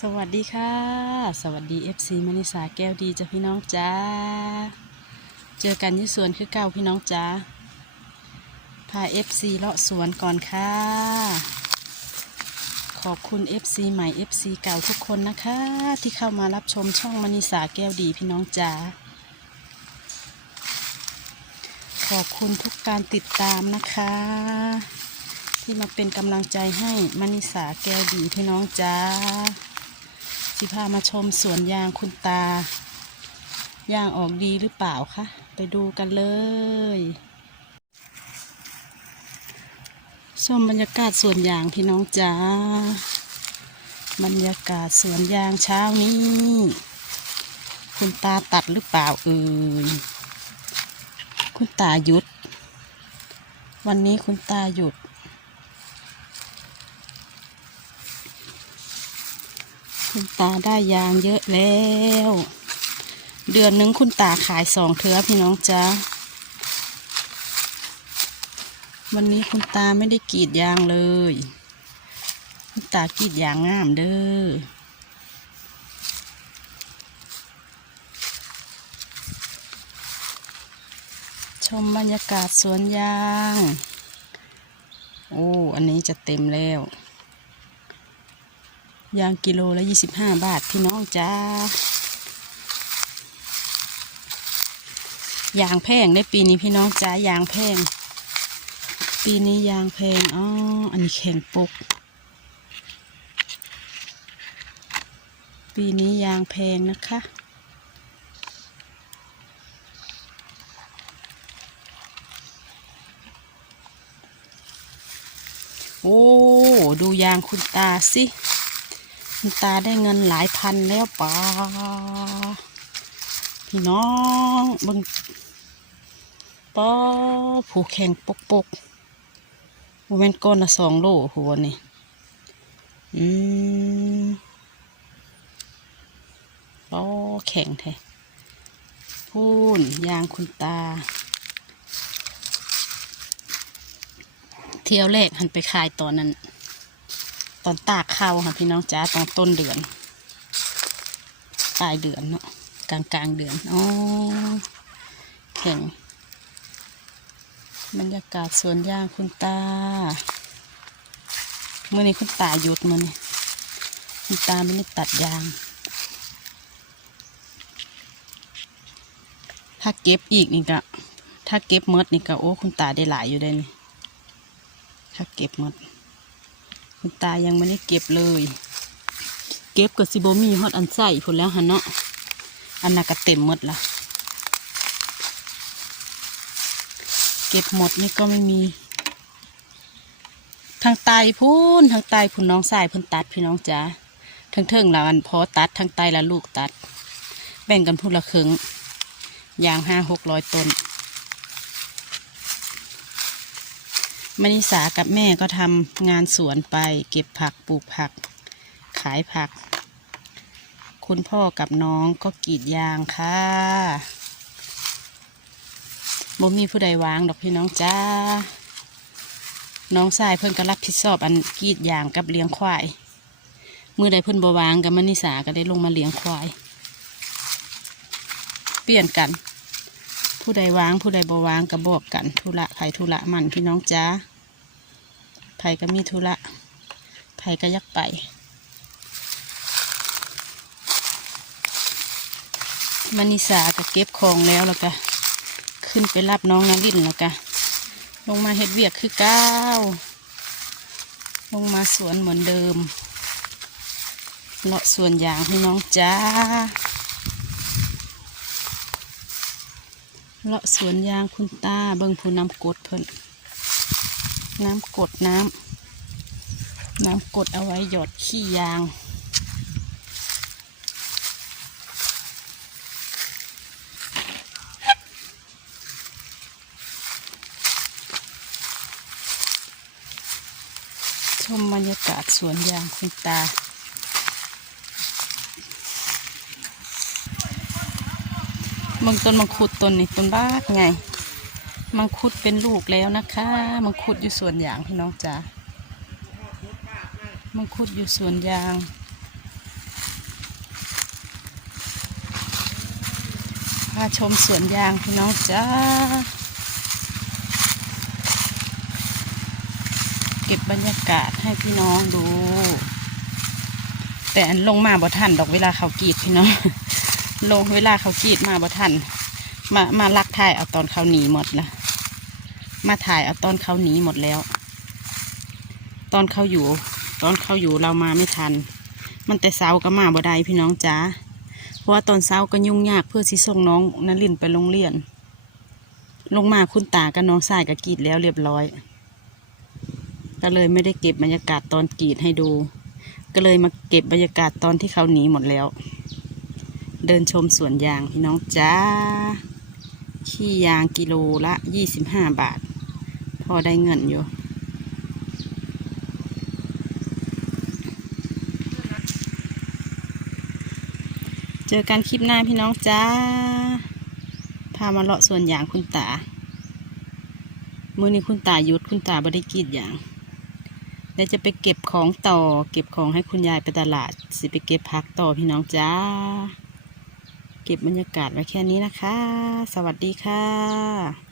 สวัสดีค่ะ สวัสดี FC มณิสาแก้วดีจ้ะพี่น้องจ้า เจอกันที่สวนคือเก่าพี่น้องจ้า พา FC เลาะสวนก่อนค่ะ ขอบคุณ FC ใหม่ FC เก่าทุกคนนะคะ ที่เข้ามารับชมช่องมณิสาแก้วดีพี่น้องจ้า ขอบคุณทุกการติดตามนะคะ ที่มาเป็นกำลังใจให้มณิสาแก้วดีพี่น้องจ้า สิพามาชมสวนยางคุณตา ยางออกดีหรือเปล่าคะ ไปดูกันเลยชมบรรยากาศสวนยางพี่น้องจ้าบรรยากาศสวนยางเช้านี้ คุณตาตัดหรือเปล่าเอ่ย คุณตาหยุด วันนี้คุณตาหยุด คุณตาได้ยางเยอะแล้ว เดือนหนึงคุณตาขายสองเทือพี่น้องจ้าวันนี้คุณตาไม่ได้กรีดยางเลย คุณตากรีดยางงามเด้อชมบรรยากาศสวนยาง โอ้ อันนี้จะเต็มแล้ว ยางกิโลละยี่สิบห้าบาทพี่น้องจ้ายางแพงได้ปีนี้พี่น้องจ้ายางแพง ปีนี้ยางแพงอ๋ออันนี้แข็งปกปีนี้ยางแพงนะคะโอ้ ดูยางคุณตาสิ คุณตาได้เงินหลายพันแล้วป่าพี่น้องบึงป้อผูแข่งปกปกโมเมนก้อนละสองโลหัวนี่อืมป้อแข่งแท้พูนยางคุณตา เที่ยวแรกหันไปขายตอนนั้น ตอนตากข้าวค่ะพี่น้องจ้าตอนต้นเดือนปลายเดือนเนาะกลางกลางเดือนอ๋อแข่งบรรยากาศสวนยางคุณตาเมื่อนี้คุณตาหยุดมื่อนี้คุณตาไม่ได้ตัดยางถ้าเก็บอีกนี่ก็ถ้าเก็บเมดนี่ก็โอ้คุณตาได้หลายอยู่ได้นี่ถ้าเก็บเมด คุณตายังไม่ได้เก็บเลย เก็บกับซิโบมีฮอดอันใส่พุ่นแล้วฮะเนาะอันน่ะก็เต็มหมดละเก็บหมดนี่ก็ไม่มี ทางใต้พุ่นทางใต้พุ่นน้องสายพุ่นตัดพี่น้องจ๋าทางเทิงละอันพอตัดทางใต้ละลูกตัด แบ่งกันพุ่นละครึ่งยางห้าหกร้อยต้น มณิสากับแม่ก็ทำงานสวนไป เก็บผักปลูกผัก ขายผัก คุณพ่อกับน้องก็กรีดยางค่ะบ่มีผู้ใดวางดอกพี่น้องจ้า น้องชายเพิ่นก็รับผิดชอบอันกรีดยางกับเลี้ยงควายมือใดเพิ่นบ่วางกับมณิสาก็ได้ลงมาเลี้ยงควาย เปลี่ยนกัน ผู้ใดวางผู้ใดบวางก็บอกกันธุระไผ่ธุระมันพี่น้องจ้าไผ่ก็มีธุระไผ่ก็ยักไปมานิสาก็เก็บของแล้วแล้วก็ขึ้นไปรับน้องนารินแล้วก็ลงมาเฮ็ดเวียกคือก้าวลงมาสวนเหมือนเดิมเลาะสวนยางพี่น้องจ้า เลาะสวนยางคุณตาเบิ่งผู้น้ำกดเพิ่นน้ำกดน้ำน้ำกดเอาไว้หยอดขี้ยางชมบรรยากาศสวนยางคุณตา มังต้นมังคุดต้นนี่ต้นบ้าไงมังคุดเป็นลูกแล้วนะคะมังคุดอยู่ส่วนยางพี่น้องจ๋ามังคุดอยู่ส่วนยางพาชมสวนยางพี่น้องจ้า เก็บบรรยากาศให้พี่น้องดู แต่ลงมาบ่ทันดอกเวลาเขากีดพี่น้อง ลงเวลาเขากีดมาบ่ทัน มามาลักถ่ายเอาตอนเขาหนีหมดละมาถ่ายเอาตอนเขาหนีหมดแล้ว ตอนเขาอยู่ ตอนเขาอยู่เรามาไม่ทัน มันแต่เช้าก็มาบ่ได้พี่น้องจ้าเพราะว่าตอนเช้าก็ยุ่งยากเพื่อสิส่งน้องนันลินไปโรงเรียน ลงมาคุณตากับน้องชายก็กีดแล้วเรียบร้อย ก็เลยไม่ได้เก็บบรรยากาศตอนกีดให้ดู ก็เลยมาเก็บบรรยากาศตอนที่เขาหนีหมดแล้ว เดินชมสวนยางพี่น้องจ้า ขี้ยางกิโลละยี่สิบห้าบาท พอได้เงินอยู่ เจอกันคลิปหน้าพี่น้องจ้า พามาเลาะสวนยางคุณตามื่อนี้คุณตาหยุดคุณตาบริกรีดยางแล้วจะไปเก็บของต่อ เก็บของให้คุณยายไปตลาด สิไปเก็บผักต่อพี่น้องจ้า เก็บบรรยากาศไว้แค่นี้นะคะ สวัสดีค่ะ